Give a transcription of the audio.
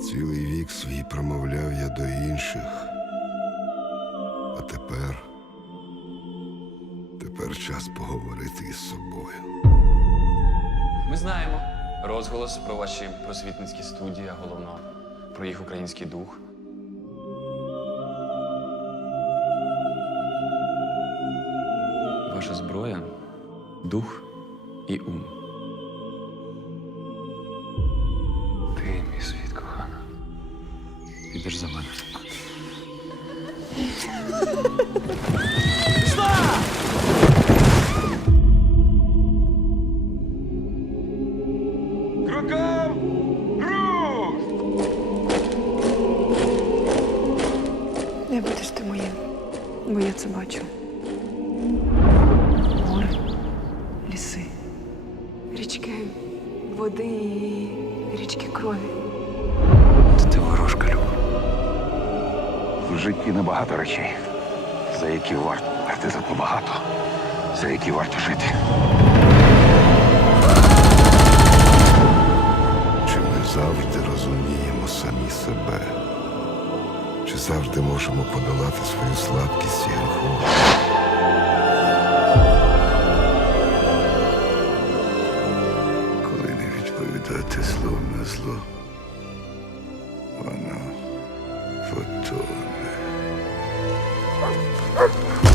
Цілий вік свій промовляв я до інших. А тепер. Тепер час поговорити із собою. Ми знаємо розголос про ваші просвітницькі студії, а головно про їх український дух. Ваша зброя дух і ум. Підеш за мене. Не будеш ти моїм, бо я це бачу. Гори, ліси, річки води і річки крові. в житті небагато речей, за які варто померти зато багато, за які варто жити. Чи ми завжди розуміємо самі себе? Чи завжди можемо подолати свою слабкість і гріховність? Коли не відповідати злом на зло, воно потоне. Ah!